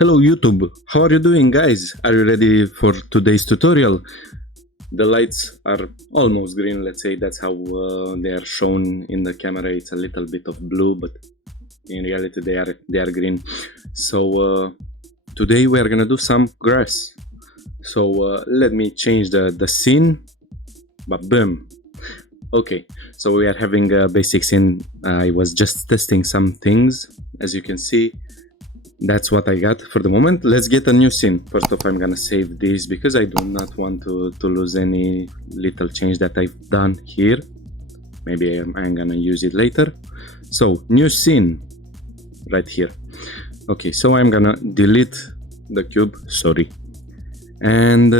Hello YouTube, how are you doing guys? Are you ready for today's tutorial? The lights are almost green, let's say that's how they are shown in the camera. It's a little bit of blue, but in reality they are green. So today we are gonna do some grass. So let me change the scene, but boom. Okay, so we are having a basic scene. I was just testing some things, as you can see. That's what I got for the moment. Let's get a new scene. First off, I'm gonna save this because I do not want to lose any little change that I've done here. Maybe I'm gonna use it later. So, new scene right here. Okay, so I'm gonna delete the cube, sorry. And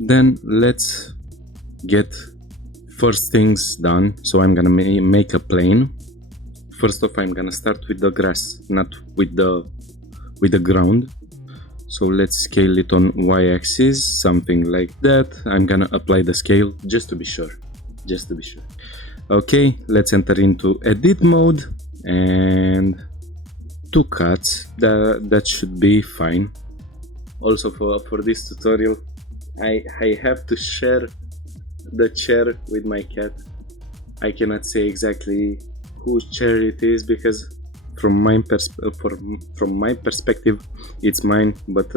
then let's get first things done. So I'm gonna make a plane. First off, I'm gonna start with the grass, not with the ground. So let's scale it on y-axis, something like that. I'm gonna apply the scale just to be sure. Okay, let's enter into edit mode and 2 cuts. That should be fine. Also for this tutorial, I have to share the chair with my cat. I cannot say exactly whose chair it is because from my perspective it's mine, but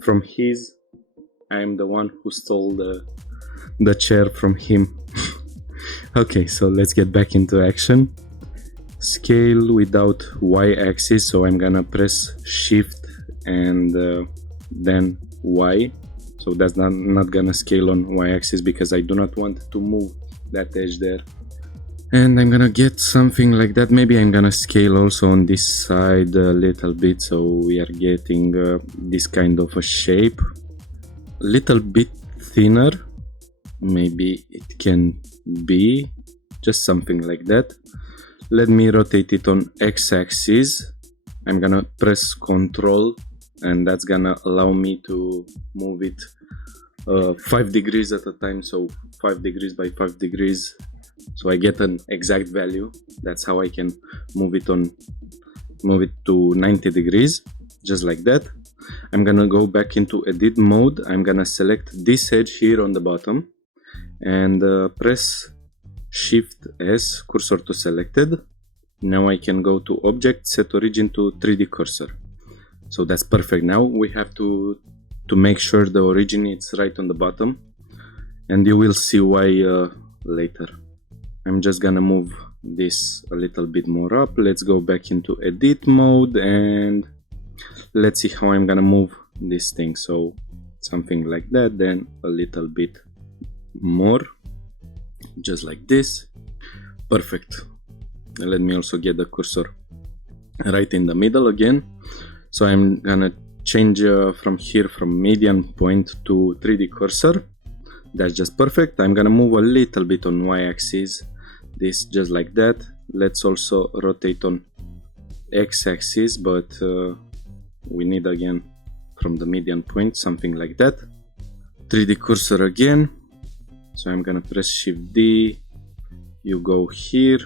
from his, I'm the one who stole the chair from him. Okay, so let's get back into action. Scale without y-axis, so I'm gonna press shift and then y, so that's not gonna scale on y-axis because I do not want to move that edge there. And I'm gonna get something like that. Maybe I'm gonna scale also on this side a little bit, so we are getting this kind of a shape. A little bit thinner, maybe it can be just something like that. Let me rotate it on x-axis. I'm gonna press Ctrl and that's gonna allow me to move it 5 degrees at a time, so 5 degrees by 5 degrees. So I get an exact value. That's how I can move it to 90 degrees, just like that. I'm gonna go back into edit mode. I'm gonna select this edge here on the bottom and press Shift S, cursor to selected. Now I can go to object, set origin to 3D cursor. So that's perfect. Now we have to make sure the origin is right on the bottom, and you will see why later. I'm just gonna move this a little bit more up. Let's go back into edit mode and let's see how I'm gonna move this thing. So something like that, then a little bit more, just like this. Perfect. Let me also get the cursor right in the middle again. So I'm gonna change from here, from median point to 3D cursor. That's just perfect. I'm gonna move a little bit on y-axis, this just like that. Let's also rotate on x-axis, but we need again from the median point, something like that. 3D cursor again. So I'm gonna press Shift D, you go here,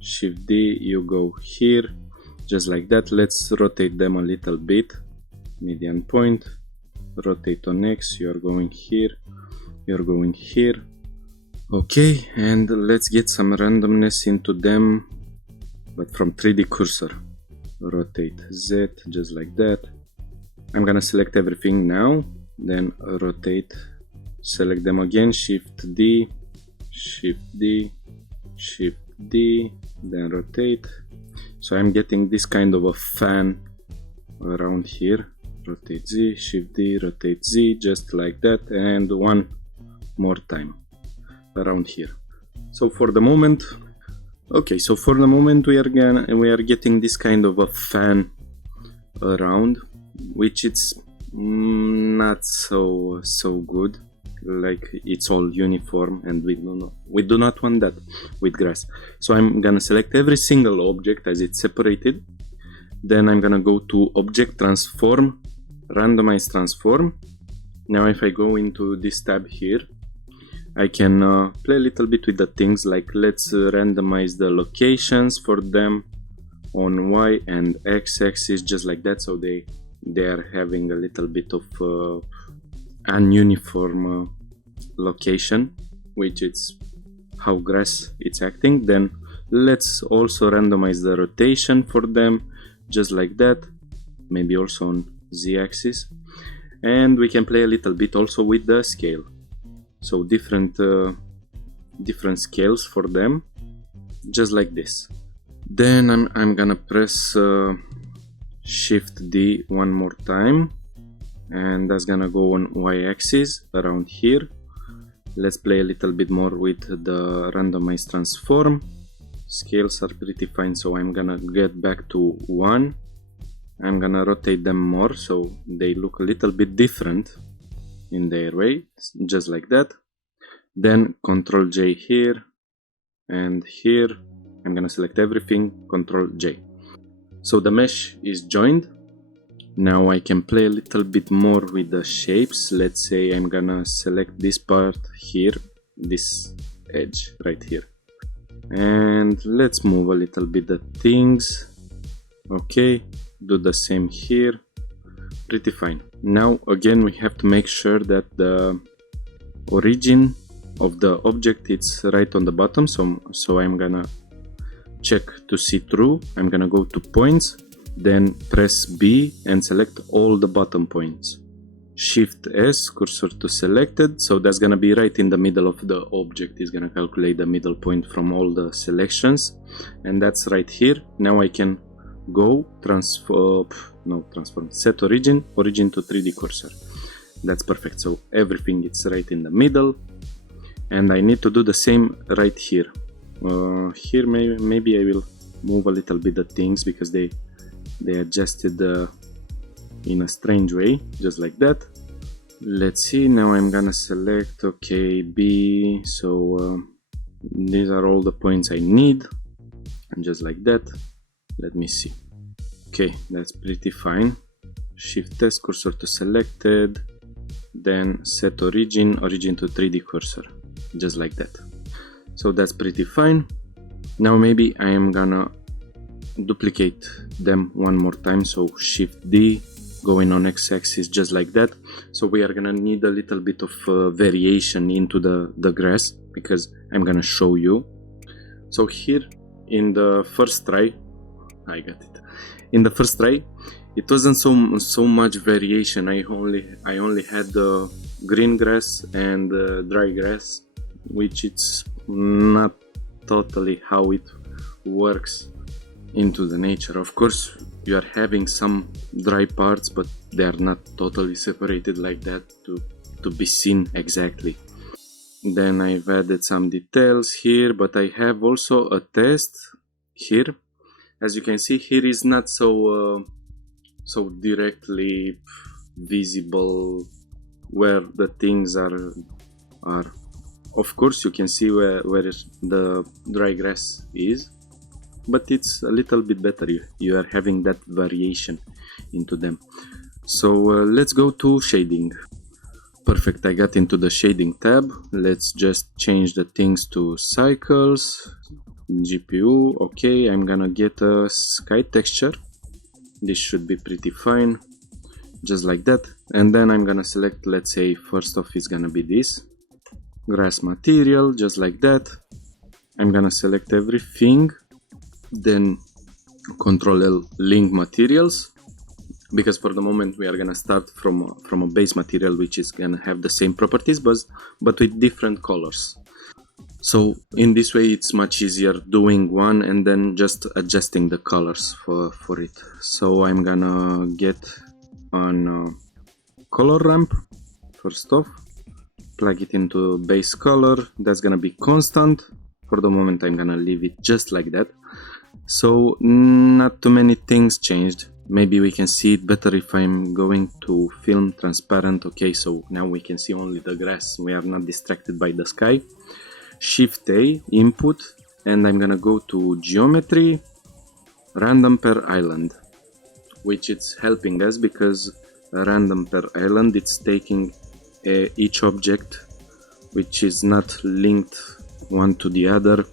Shift D, you go here, just like that. Let's rotate them a little bit. Median point, rotate on X, you're going here, you're going here. Okay, and let's get some randomness into them, but from 3D cursor. Rotate Z, just like that. I'm gonna select everything now, then rotate, select them again, Shift D, Shift D, Shift D, then rotate. So I'm getting this kind of a fan around here. Rotate Z, Shift D, rotate Z, just like that, and one more time around here. So for the moment, okay, so for the moment we are getting this kind of a fan around, which it's not so good. Like it's all uniform, and we do not want that with grass. So I'm gonna select every single object as it's separated. Then I'm gonna go to object transform, randomize transform. Now if I go into this tab here, I can play a little bit with the things, like let's randomize the locations for them. on Y and X axis, just like that, so they are having a little bit of ununiform location, which is how grass is acting. Then let's also randomize the rotation for them, just like that, maybe also on Z-axis, and we can play a little bit also with the scale, so different scales for them, just like this. Then I'm gonna press Shift D one more time, and that's gonna go on Y-axis around here. Let's play a little bit more with the randomized transform. Scales are pretty fine, so I'm gonna get back to 1. I'm gonna rotate them more so they look a little bit different in their way, just like that. Then Ctrl J here and here. I'm gonna select everything, Ctrl J. So the mesh is joined. Now I can play a little bit more with the shapes. Let's say I'm gonna select this part here, this edge right here. And let's move a little bit the things. Okay, do the same here. Pretty fine. Now again we have to make sure that the origin of the object is right on the bottom. So I'm gonna check to see through. I'm gonna go to points, then press B and select all the bottom points. Shift S, cursor to selected, so that's gonna be right in the middle of the object. Is gonna calculate the middle point from all the selections, and that's right here. Now I can go set origin to 3D cursor. That's perfect. So everything is right in the middle, and I need to do the same right here. Here maybe I will move a little bit the things because they adjusted in a strange way, just like that. Let's see, now I'm gonna select B, so these are all the points I need, and just like that. Let me see. Okay, that's pretty fine. Shift S, cursor to selected, then set origin to 3D cursor, just like that. So that's pretty fine. Now maybe I am gonna duplicate them one more time, so Shift D, going on X-axis, just like that. So we are gonna need a little bit of variation into the grass, because I'm gonna show you. So here in the first try, I got it. In the first try, it wasn't so much variation. I only had the green grass and dry grass, which it's not totally how it works into the nature. Of course you are having some dry parts, but they are not totally separated like that to be seen exactly. Then I've added some details here, but I have also a test here. As you can see, here is not so directly visible where the things are. Of course you can see where the dry grass is, but it's a little bit better. You are having that variation into them. So let's go to shading. Perfect, I got into the shading tab. Let's just change the things to cycles, GPU. Okay, I'm gonna get a sky texture. This should be pretty fine, just like that. And then I'm gonna select, let's say first off is gonna be this grass material, just like that. I'm gonna select everything, then Ctrl L, link materials, because for the moment we are gonna start from a base material which is gonna have the same properties but with different colors. So in this way it's much easier doing one and then just adjusting the colors for it. So I'm gonna get on color ramp first off, plug it into base color. That's gonna be constant. For the moment I'm gonna leave it just like that. So not too many things changed. Maybe we can see it better if I'm going to film transparent. Okay, so now we can see only the grass. We are not distracted by the sky. Shift A, input, and I'm gonna go to geometry, random per island, which is helping us because random per island, it's taking each object which is not linked one to the other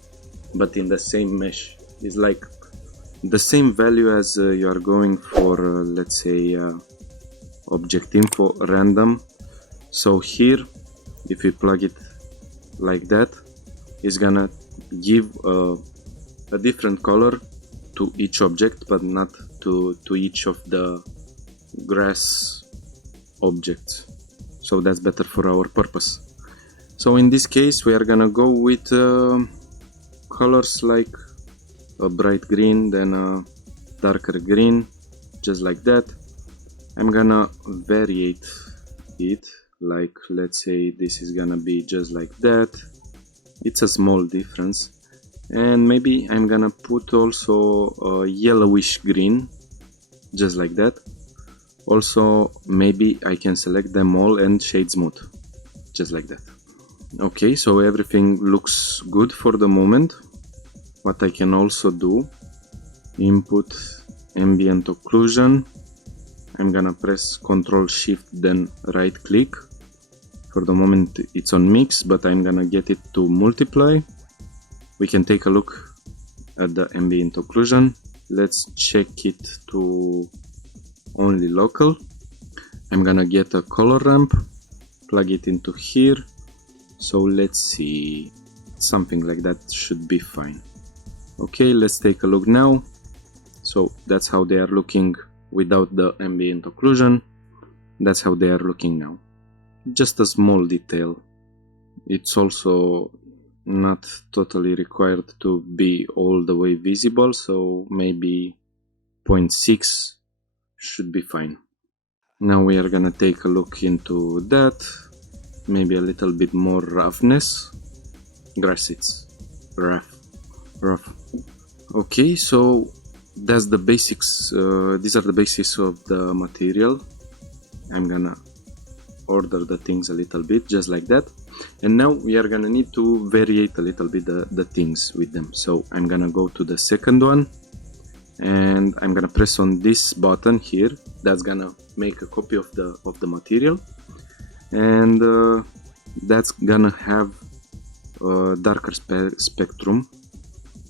but in the same mesh. It's like the same value as you are going for, let's say, object info random. So here, if we plug it like that, it's gonna give a different color to each object, but not to each of the grass objects. So that's better for our purpose. So in this case we are gonna go with colors like a bright green, then a darker green, just like that. I'm gonna variate it, like let's say this is gonna be just like that. It's a small difference. And maybe I'm gonna put also a yellowish green, just like that. Also maybe I can select them all and shade smooth, just like that. Okay, so everything looks good for the moment. What I can also do, input ambient occlusion. I'm gonna press Ctrl Shift then right click. For the moment it's on mix, but I'm gonna get it to multiply. We can take a look at the ambient occlusion. Let's check it to only local. I'm gonna get a color ramp, plug it into here. So let's see, something like that should be fine. Okay, let's take a look now. So that's how they are looking without the ambient occlusion. That's how they are looking now. Just a small detail. It's also not totally required to be all the way visible, so maybe 0.6 should be fine. Now we are gonna take a look into that. Maybe a little bit more roughness. Grass, it's rough. Okay, so that's the basics. These are the basics of the material. I'm gonna order the things a little bit, just like that. And now we are gonna need to variate a little bit the things with them. So I'm gonna go to the second one and I'm gonna press on this button here. That's gonna make a copy of the material, and that's gonna have a darker spectrum.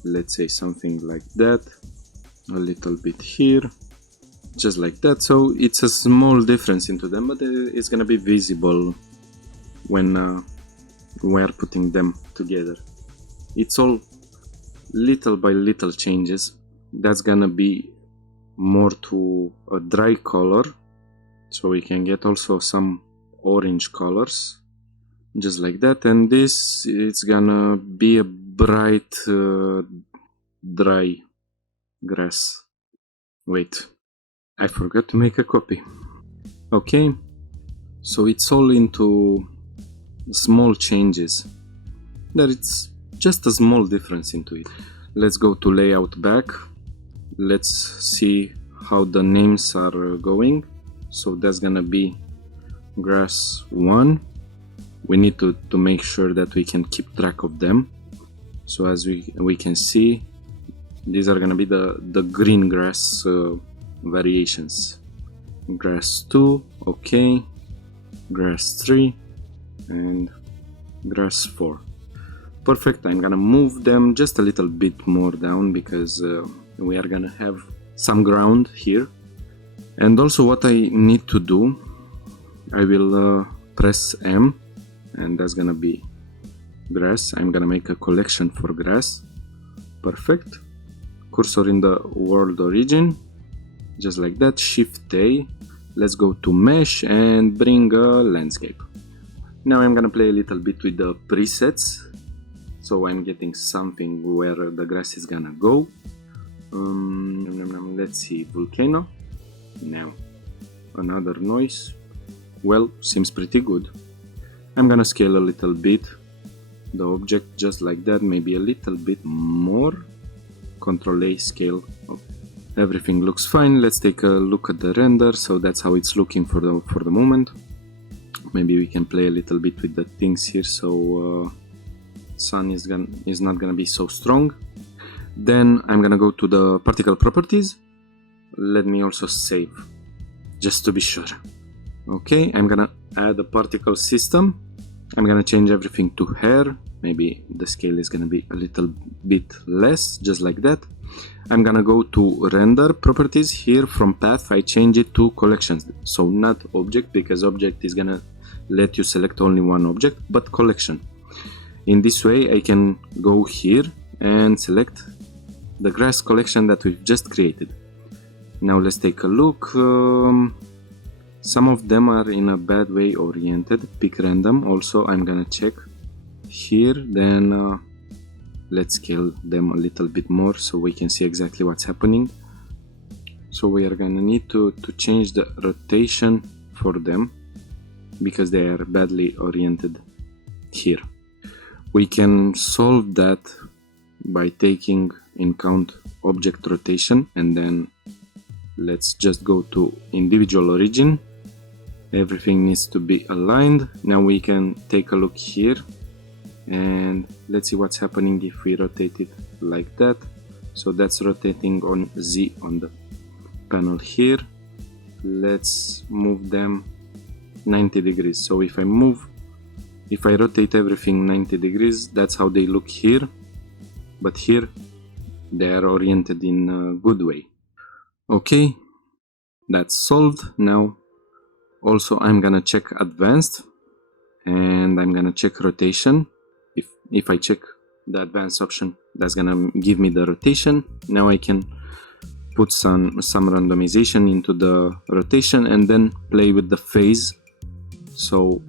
Let's say something like that, a little bit here, just like that. So it's a small difference into them, but it's gonna be visible when we are putting them together. It's all little by little changes. That's gonna be more to a dry color, so we can get also some orange colors, just like that. And this, it's gonna be a bright dry grass. Wait, I forgot to make a copy. Okay, so it's all into small changes. There it's just a small difference into it. Let's go to layout back. Let's see how the names are going. So that's gonna be grass 1. We need to make sure that we can keep track of them. So as we can see, these are gonna be the green grass variations. Grass 2, okay, grass 3, and grass 4. Perfect. I'm gonna move them just a little bit more down because we are gonna have some ground here. And also what I need to do, I will press M, and that's gonna be grass. I'm gonna make a collection for grass. Perfect. Cursor in the world origin, just like that. Shift A. Let's go to mesh and bring a landscape. Now I'm gonna play a little bit with the presets, so I'm getting something where the grass is gonna go. Let's see, volcano. Now another noise. Well, seems pretty good. I'm gonna scale a little bit the object, just like that, maybe a little bit more. Control A, scale. Oh, everything looks fine. Let's take a look at the render. So that's how it's looking for the moment. Maybe we can play a little bit with the things here, so sun is not gonna be so strong. Then I'm gonna go to the particle properties. Let me also save, just to be sure. Okay, I'm gonna add a particle system. I'm gonna change everything to hair. Maybe the scale is gonna be a little bit less, just like that. I'm gonna go to render properties. Here from path I change it to collections, so not object, because object is gonna let you select only one object, but collection. In this way I can go here and select the grass collection that we've just created. Now let's take a look. Some of them are in a bad way oriented. Pick random. Also I'm gonna check here, then let's scale them a little bit more so we can see exactly what's happening. So we are gonna need to change the rotation for them because they are badly oriented here. We can solve that by taking in count object rotation, and then let's just go to individual origin. Everything needs to be aligned. Now we can take a look here and let's see what's happening if we rotate it like that. So that's rotating on Z on the panel here. Let's move them 90 degrees. So if I rotate everything 90 degrees, that's how they look here, but here they are oriented in a good way. Okay, that's solved. Now also I'm gonna check advanced and I'm gonna check rotation. If I check the advanced option, that's gonna give me the rotation. Now I can put some randomization into the rotation and then play with the phase, so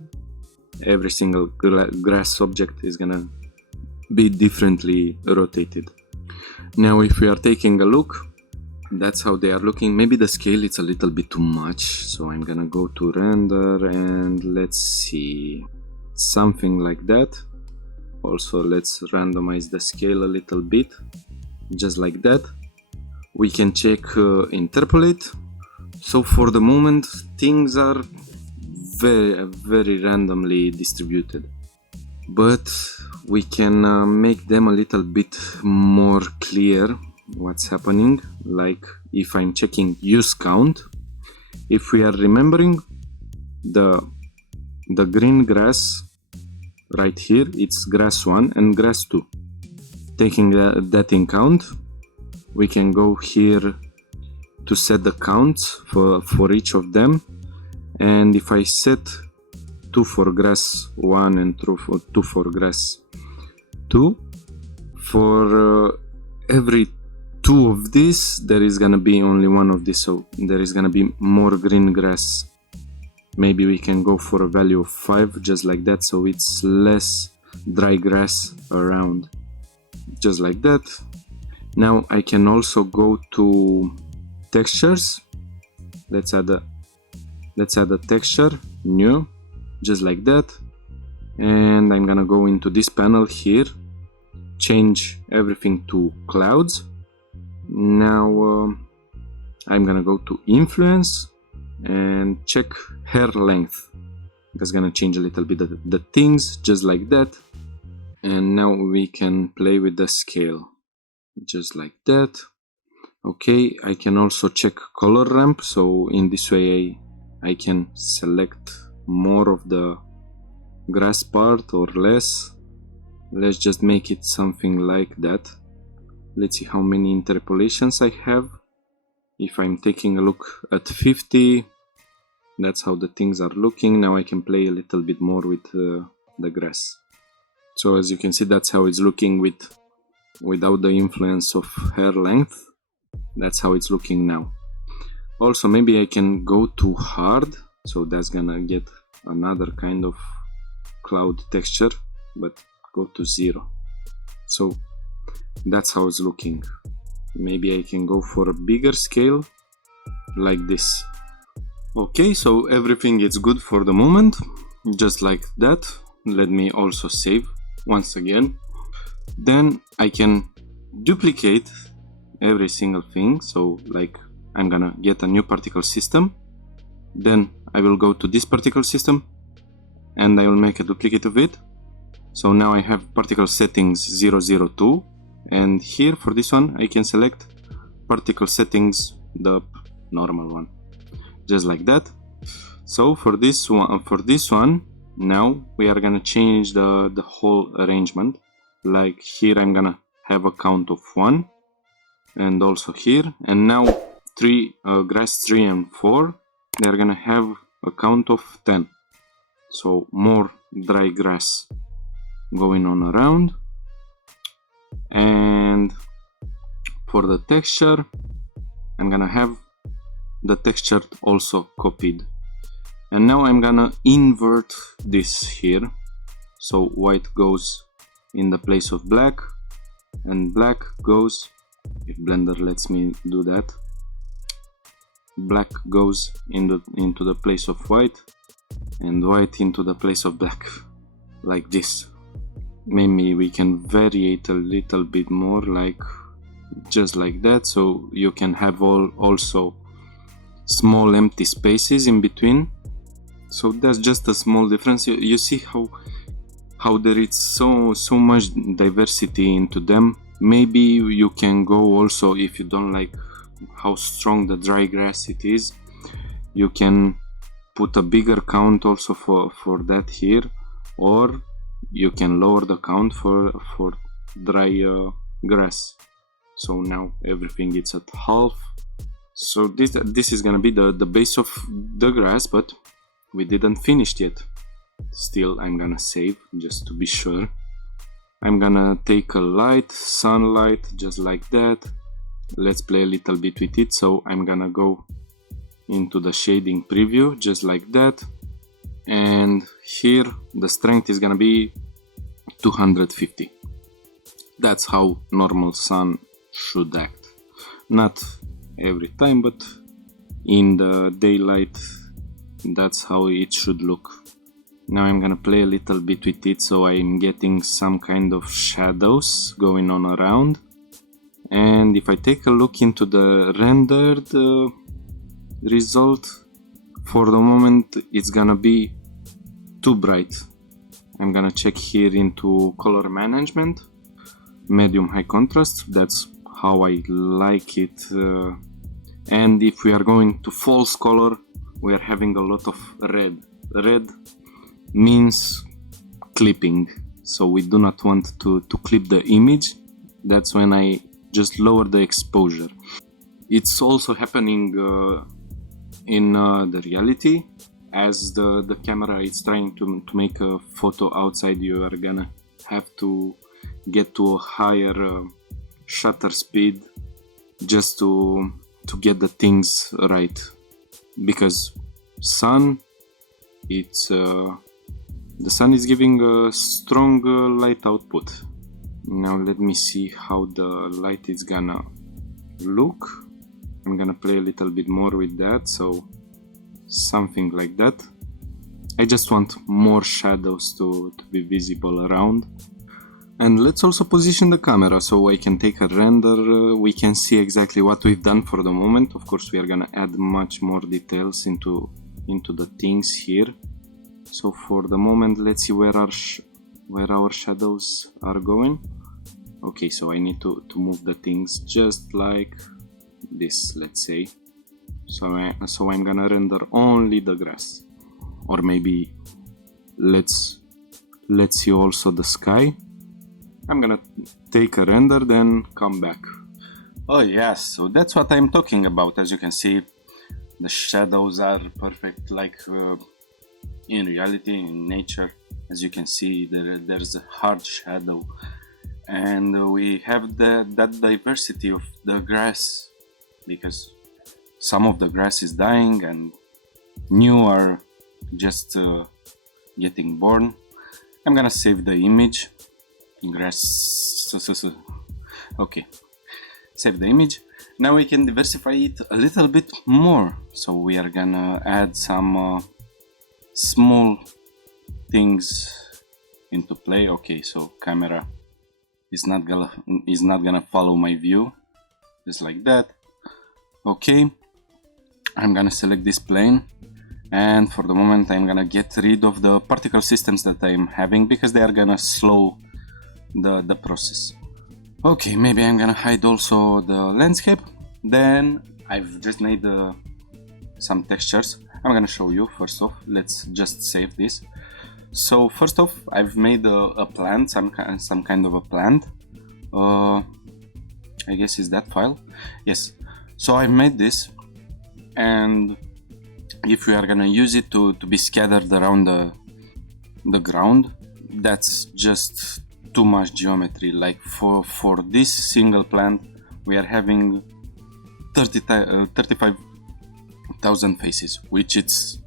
every single grass object is gonna be differently rotated. Now if we are taking a look, that's how they are looking. Maybe the scale is a little bit too much, so I'm gonna go to render and let's see, something like that. Also let's randomize the scale a little bit, just like that. We can check interpolate. So for the moment things are very randomly distributed, but we can make them a little bit more clear what's happening. Like if I'm checking use count, if we are remembering the green grass right here, it's grass 1 and grass 2. Taking that in count, we can go here to set the counts for each of them. And if I set 2 for grass 1 and 2 for grass 2, for every 2 of these there is gonna be only 1 of this, so there is gonna be more green grass. Maybe we can go for a value of 5, just like that, so it's less dry grass around, just like that. Now I can also go to textures. Let's add a texture, new, just like that. And I'm gonna go into this panel here, change everything to clouds. Now I'm gonna go to influence and check hair length. That's gonna change a little bit the things, just like that. And now we can play with the scale, just like that. Okay, I can also check color ramp, so in this way I can select more of the grass part or less. Let's just make it something like that. Let's see how many interpolations I have. If I'm taking a look at 50, that's how the things are looking. Now I can play a little bit more with the grass. So as you can see, that's how it's looking without the influence of hair length. That's how it's looking now. Also, maybe I can go to hard, so that's gonna get another kind of cloud texture, but go to 0. So that's how it's looking. Maybe I can go for a bigger scale, like this. Okay, so everything is good for the moment, just like that. Let me also save once again. Then I can duplicate every single thing, so like I'm gonna get a new particle system, then I will go to this particle system and I will make a duplicate of it. So now I have particle settings 002, and here for this one I can select particle settings, the normal one, just like that. So for this one now we are gonna change the whole arrangement. Like here I'm gonna have a count of 1, and also here. And now grass 3 and 4, they're gonna have a count of 10. So more dry grass going on around. And for the texture, I'm gonna have the texture also copied. And now I'm gonna invert this here. So white goes in the place of black, and black goes, if Blender lets me do that, black goes into the place of white, and white into the place of black, like this. Maybe we can vary it a little bit more, like just like that, so you can have also small empty spaces in between. So that's just a small difference. You see how there is so much diversity into them. Maybe you can go also, if you don't like how strong the dry grass it is, you can put a bigger count also for that here, or you can lower the count for dry grass. So now everything is at half. So this is gonna be the base of the grass, but we didn't finish yet. Still, I'm gonna save just to be sure. I'm gonna take a light, sunlight, just like that. Let's play a little bit with it. So I'm gonna go into the shading preview, just like that. And here the strength is gonna be 250. That's how normal sun should act. Not every time, but in the daylight, that's how it should look. Now I'm gonna play a little bit with it, so I'm getting some kind of shadows going on around. And if I take a look into the rendered result, for the moment it's gonna be too bright. I'm gonna check here into color management, medium high contrast, that's how I like it. And if we are going to false color, we are having a lot of red. Red means clipping, so we do not want to clip the image. That's when I just lower the exposure. It's also happening in the reality. As the camera is trying to make a photo outside, you are gonna have to get to a higher shutter speed just to get the things right, because sun, it's the sun is giving a strong light output. Now let me see how the light is gonna look. I'm gonna play a little bit more with that, so something like that. I just want more shadows to be visible around. And let's also position the camera so I can take a render. We can see exactly what we've done for the moment. Of course, we are gonna add much more details into the things here. So for the moment, let's see where our shadows are going. Okay, so I need to move the things just like this, let's say. So I'm gonna render only the grass, or maybe let's see also the sky. I'm gonna take a render, then come back. Oh yes, so that's what I'm talking about. As you can see, the shadows are perfect, like in reality, in nature. As you can see, there's a hard shadow, and we have that diversity of the grass, because some of the grass is dying and new are just getting born. I'm gonna save the image. Grass. Okay, save the image. Now we can diversify it a little bit more. So we are gonna add some small things into play. Okay, so camera is not gonna follow my view, just like that. Okay, I'm gonna select this plane, and for the moment I'm gonna get rid of the particle systems that I'm having, because they are gonna slow the process. Okay, maybe I'm gonna hide also the landscape. Then I've just made some textures. I'm gonna show you first off. Let's just save this. So first off, I've made a plant, some kind of a plant. I guess is that file. Yes, so I made this, and if we are gonna use it to be scattered around the ground, that's just too much geometry. Like for this single plant we are having 35,000 faces, which it's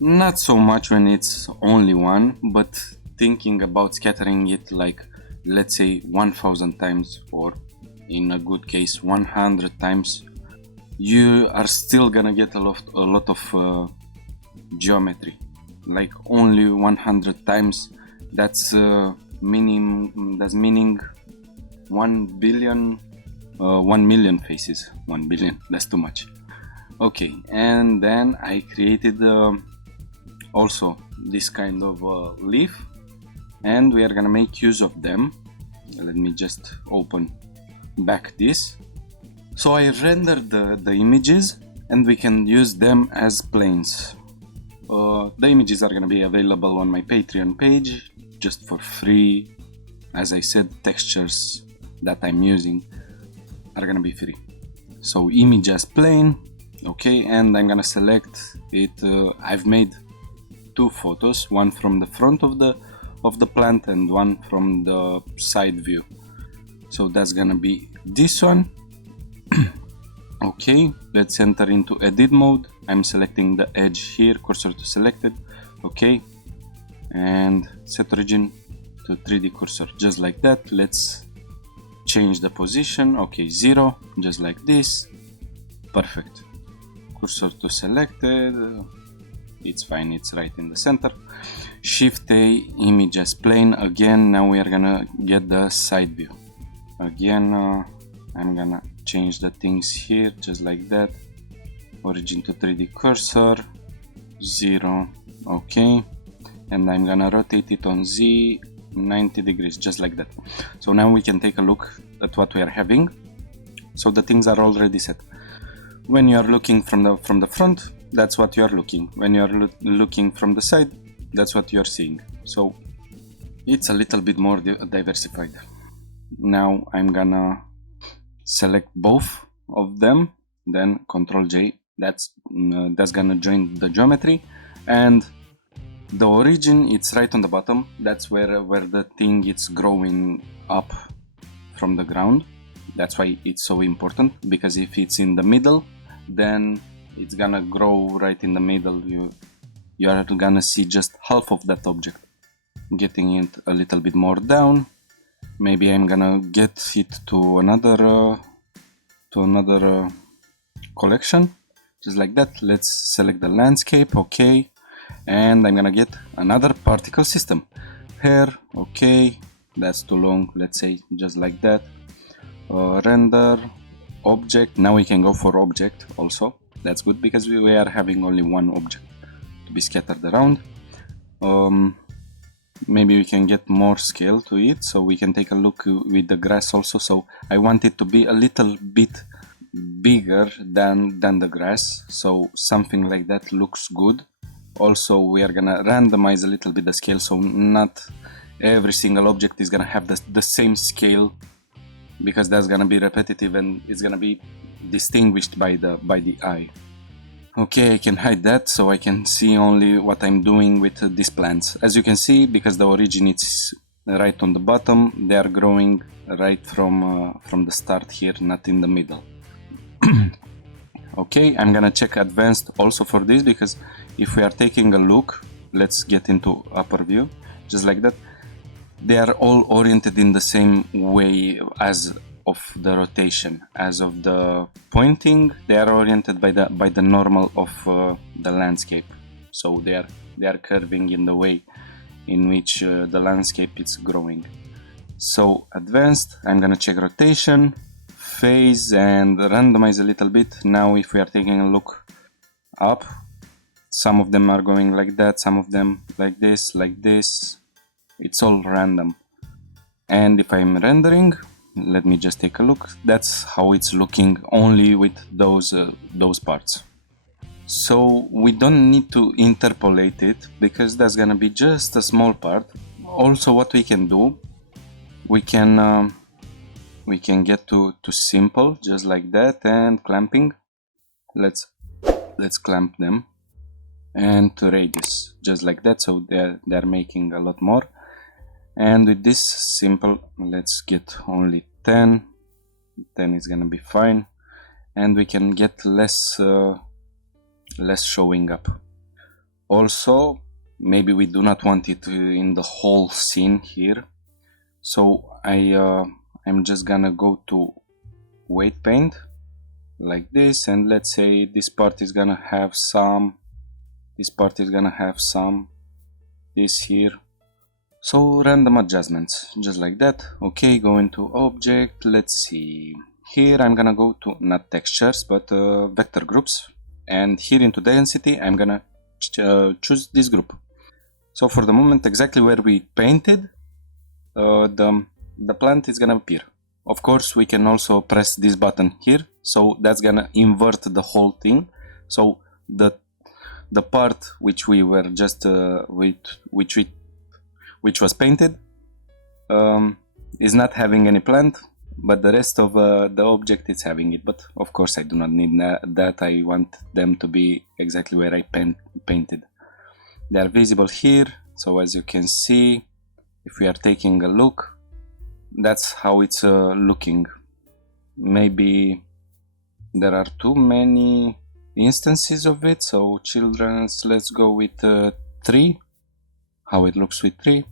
not so much when it's only one, but thinking about scattering it like, let's say 1000 times, or in a good case 100 times, you are still gonna get a lot of geometry. Like only 100 times, that's meaning 1 billion 1 million faces. 1 billion, that's too much. Okay, and then I created also this kind of leaf, and we are gonna make use of them. Let me just open back this. So I rendered the images, and we can use them as planes. The images are gonna be available on my Patreon page just for free. As I said, textures that I'm using are gonna be free. So image as plane, okay, and I'm gonna select it. I've made two photos, one from the front of the plant and one from the side view. So that's gonna be this one. Okay, let's enter into edit mode. I'm selecting the edge here, cursor to selected. Okay, and set origin to 3D cursor, just like that. Let's change the position. Okay, 0, just like this. Perfect. Cursor to selected. It's fine, it's right in the center. Shift A, image as plane. Again, now we are gonna get the side view. Again, I'm gonna change the things here, just like that. Origin to 3D cursor, 0, okay. And I'm gonna rotate it on Z 90 degrees, just like that. So now we can take a look at what we are having. So the things are already set. When you are looking from the front, that's what you are looking. When you are looking from the side, that's what you are seeing. So it's a little bit more diversified. Now I'm gonna select both of them, then Ctrl J. That's gonna join the geometry, and the origin, it's right on the bottom. That's where the thing is growing up from the ground. That's why it's so important, because if it's in the middle, then it's gonna grow right in the middle. You are gonna see just half of that object. Getting it a little bit more down. Maybe I'm gonna get it to another collection, just like that. Let's select the landscape, okay, and I'm gonna get another particle system. Hair, okay, that's too long. Let's say just like that. Render object. Now we can go for object also. That's good, because we are having only one object to be scattered around. Maybe we can get more scale to it, so we can take a look with the grass also. So I want it to be a little bit bigger than the grass, so something like that looks good. Also, we are gonna randomize a little bit the scale, so not every single object is gonna have the same scale, because that's gonna be repetitive and it's gonna be distinguished by the eye. Okay, I can hide that, so I can see only what I'm doing with these plants. As you can see, because the origin is right on the bottom, they are growing right from the start here, not in the middle. Okay, I'm gonna check advanced also for this, because if we are taking a look, let's get into upper view, just like that. They are all oriented in the same way as of the rotation. As of the pointing, they are oriented by the normal of the landscape. So they are curving in the way in which the landscape is growing. So advanced, I'm gonna check rotation, phase, and randomize a little bit. Now if we are taking a look up, some of them are going like that, some of them like this, it's all random. And if I'm rendering, let me just take a look. That's how it's looking only with those parts. So we don't need to interpolate it, because that's gonna be just a small part. Also, what we can do, we can we can get to simple, just like that, and clamping. Let's clamp them, and to radius, just like that, so they're making a lot more. And with this simple, let's get only 10 is gonna be fine, and we can get less showing up. Also, maybe we do not want it in the whole scene here, so I'm just gonna go to weight paint like this, and let's say this part is gonna have some, this here. So random adjustments, just like that. Okay, go into object, let's see. Here I'm gonna go to not textures, but vector groups, and here into density I'm gonna choose this group. So for the moment, exactly where we painted, the plant is gonna appear. Of course, we can also press this button here, so that's gonna invert the whole thing. So the part which we were just which was painted is not having any plant, but the rest of the object is having it. But of course I do not need that. I want them to be exactly where I painted. They are visible here, so as you can see, if we are taking a look, that's how it's looking. Maybe there are too many instances of it, so children's, let's go with 3. How it looks with 3,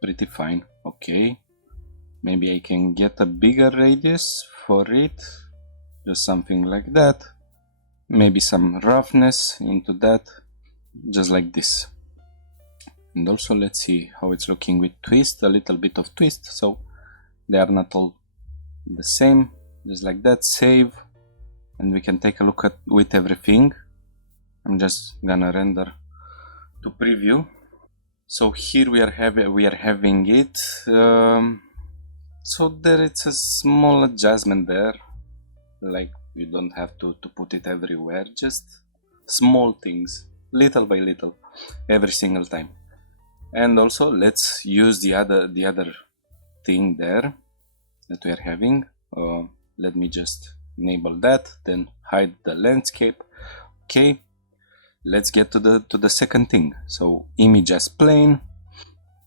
pretty fine. Okay, maybe I can get a bigger radius for it, just something like that. Maybe some roughness into that, just like this. And also let's see how it's looking with twist, a little bit of twist, so they are not all the same, just like that. Save, and we can take a look at with everything. I'm just gonna render to preview. So here we are having it. So there it's a small adjustment there, like you don't have to put it everywhere, just small things, little by little, every single time. And also let's use the other thing there that we are having. Let me just enable that, then hide the landscape. Okay, let's get to the second thing. So image as plane,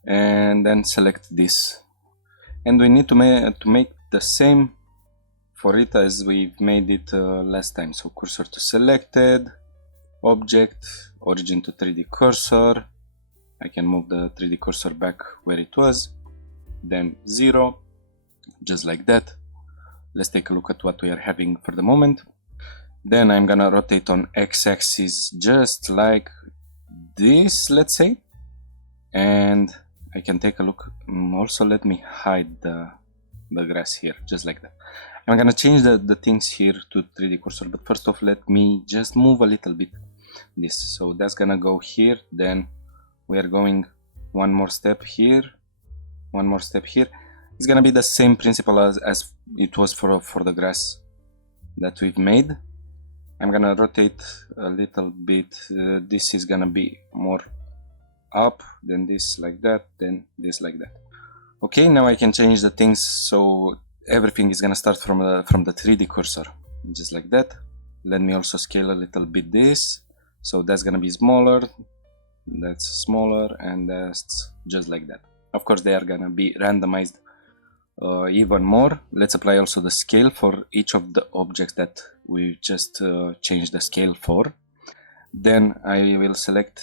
and then select this, and we need to make the same for it as we've made it last time. So cursor to selected, object, origin to 3D cursor. I can move the 3D cursor back where it was, then 0, just like that. Let's take a look at what we are having for the moment. Then I'm gonna rotate on x-axis just like this, let's say, and I can take a look. Also, let me hide the grass here, just like that. I'm gonna change the things here to 3D cursor, but first off, let me just move a little bit this. So that's gonna go here, then we are going one more step here, one more step here. It's gonna be the same principle as it was for the grass that we've made. I'm gonna rotate a little bit. This is gonna be more up, then this like that, then this like that. Okay, now I can change the things, so everything is gonna start from the 3D cursor, just like that. Let me also scale a little bit this, so that's gonna be smaller, that's smaller, and that's just like that. Of course, they are gonna be randomized even more. Let's apply also the scale for each of the objects that we just changed the scale for. Then I will select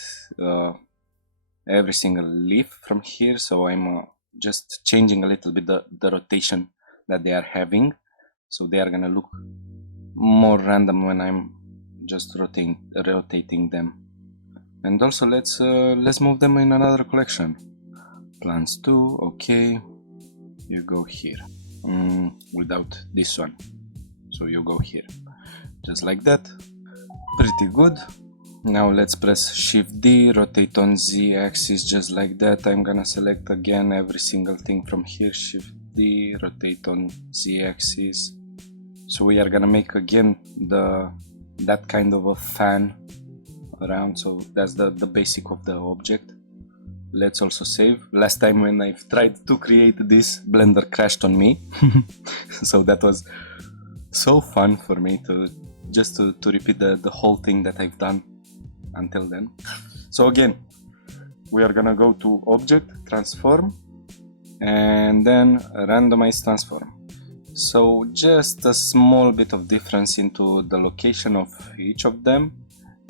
every single leaf from here, so I'm just changing a little bit the rotation that they are having, so they are gonna look more random when I'm just rotating them. And also let's move them in another collection. Plants 2, okay, you go here, without this one, so you go here, just like that. Pretty good. Now let's press Shift D, rotate on Z axis, just like that. I'm gonna select again every single thing from here, Shift D, rotate on Z axis. So we are gonna make again that kind of a fan around, so that's the basic of the object. Let's also save. Last time when I've tried to create this, Blender crashed on me. So that was so fun for me to just to repeat the whole thing that I've done until then. So again, we are gonna go to Object, Transform, and then Randomize Transform. So just a small bit of difference into the location of each of them,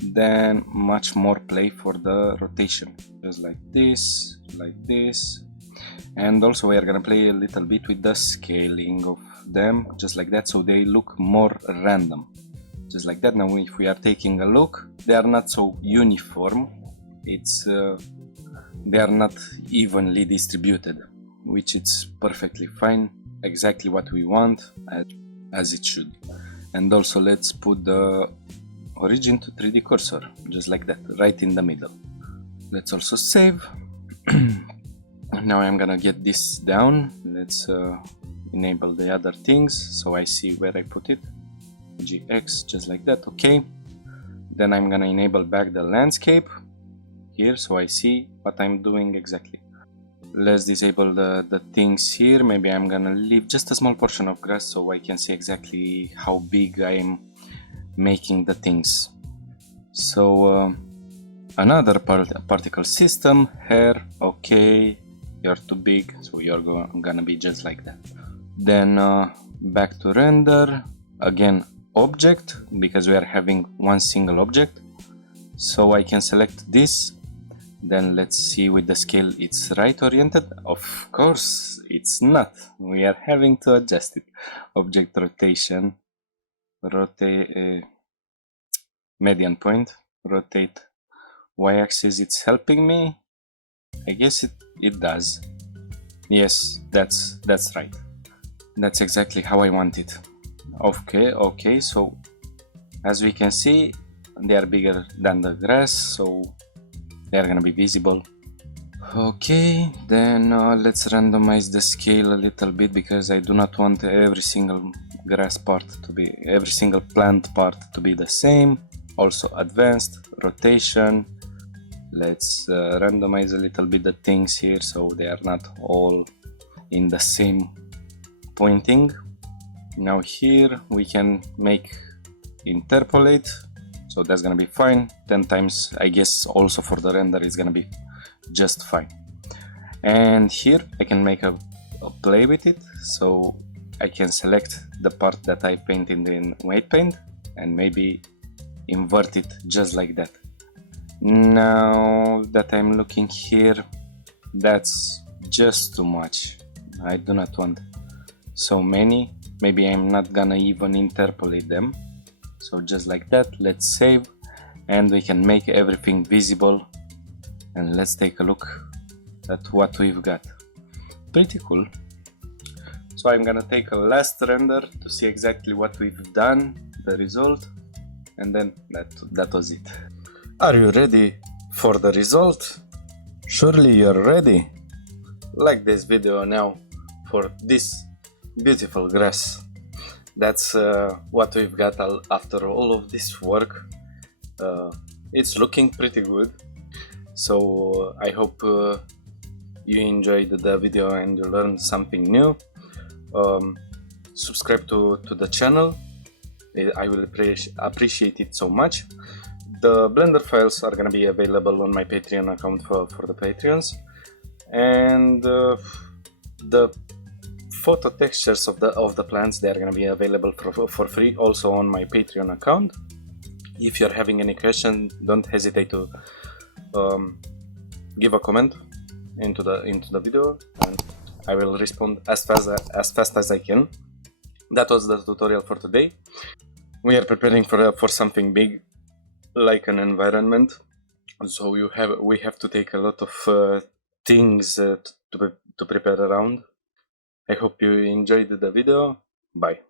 then much more play for the rotation, just like this, and also we are gonna play a little bit with the scaling of them, just like that, so they look more random, just like that. Now if we are taking a look, they are not so uniform, it's they are not evenly distributed, which is perfectly fine, exactly what we want, as it should. And also let's put the origin to 3D cursor, just like that, right in the middle. Let's also save. Now I'm gonna get this down. Let's enable the other things so I see where I put it. GX, just like that, okay. Then I'm gonna enable back the landscape here so I see what I'm doing exactly. Let's disable the things here. Maybe I'm gonna leave just a small portion of grass so I can see exactly how big I am making the things. So another particle system, hair, okay, you're too big, so you're gonna be just like that. Then back to render, again object, because we are having one single object, so I can select this. Then let's see with the scale it's right oriented. Of course it's not, we are having to adjust it. Object rotation, rotate median point, rotate y-axis, it's helping me, I guess it does. Yes, that's right, that's exactly how I want it. Okay, so as we can see they are bigger than the grass, so they are gonna be visible. Okay, then let's randomize the scale a little bit, because I do not want every single grass part to be, every single plant part to be the same. Also advanced rotation, let's randomize a little bit the things here so they are not all in the same pointing. Now here we can make interpolate, so that's gonna be fine. 10 times, I guess also for the render is gonna be just fine. And here I can make a play with it, so I can select the part that I painted in white paint and maybe invert it just like that. Now that I'm looking here, that's just too much. I do not want so many. Maybe I'm not gonna even interpolate them. So just like that, let's save, and we can make everything visible. And let's take a look at what we've got. Pretty cool. So I'm gonna take a last render to see exactly what we've done, the result, and then that was it. Are you ready for the result? Surely you're ready. Like this video now for this beautiful grass. That's what we've got after all of this work. It's looking pretty good. So I hope you enjoyed the video and you learned something new. Subscribe to the channel, I will appreciate it so much. The Blender files are gonna be available on my Patreon account for the Patreons, and the photo textures of the plants, they are gonna be available for free also on my Patreon account. If you're having any question, don't hesitate to give a comment into the video, and I will respond as fast as I can. That was the tutorial for today. We are preparing for something big, like an environment, so we have to take a lot of things to prepare around. I hope you enjoyed the video. Bye.